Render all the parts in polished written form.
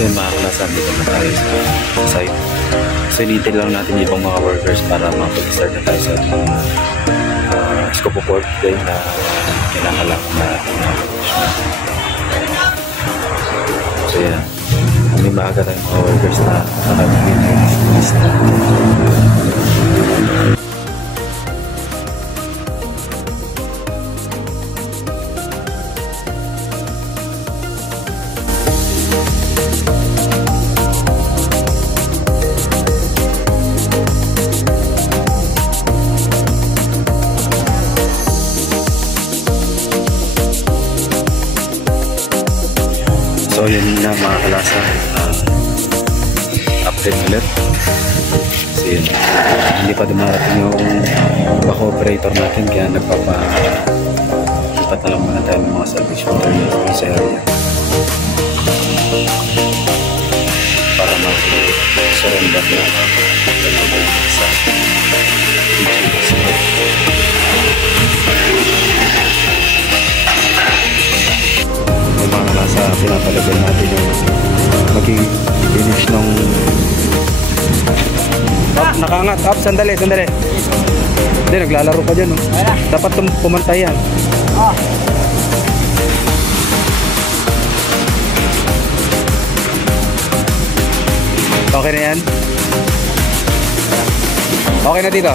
yun mga klasa, dito na tayo sa site. So initin lang natin yung ibang mga workers para makapag-start na tayo sa scope of work din na kinakailangan natin mga professional. So yan, may maaga tayong mga workers na nakabigay na yung list. So yun na mga kalasa, update ulit. So yun, hindi pa dumarating yung bako operator natin, kaya nagpapalipat na lang muna tayo ng mga salvage materials sa area para mag-surrender na sa PGS. Mga kalasa, pinapalagay natin yung maging finish ng nakangat. Sandali hindi, naglalaro ka dyan, no? Dapat pumantay yan. Okay na yan? Okay na dito?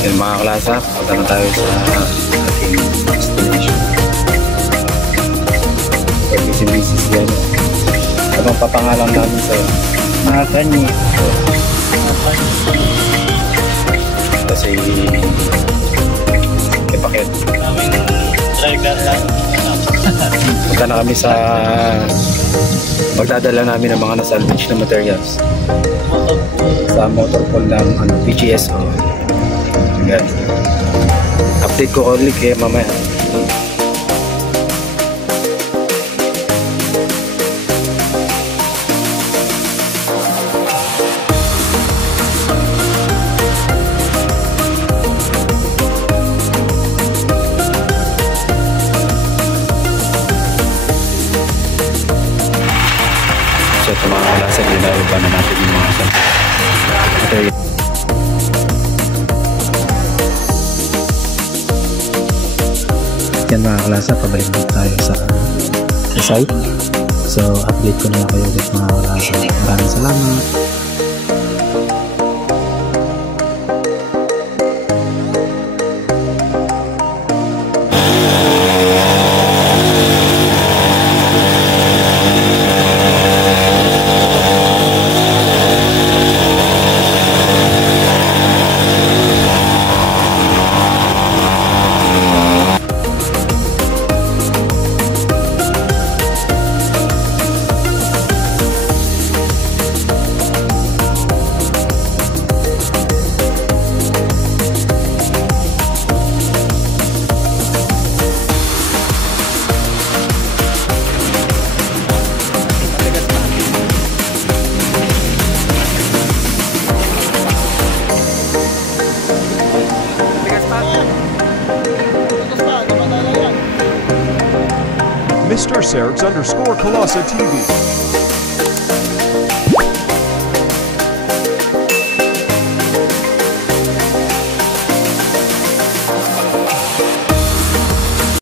Yan mga klasa, punta na tayo sa ating destination. Busy yan. Anong papangalan namin sa'yo? Mga kanyi. Kasi ipakit. Punta na kami sa magdadala namin ng mga na-salvage na materials sa motor pool ng PGSO. Guys, update ko ulit kaya mamaya. So ito mga kalasa, nilaro na natin yung mga materials. Yan mga kalasa, pabalik tayo sa site. So update ko na lang kayo ulit mga kalasa. Maraming salamat. Mr. Sergs _ Colossa TV.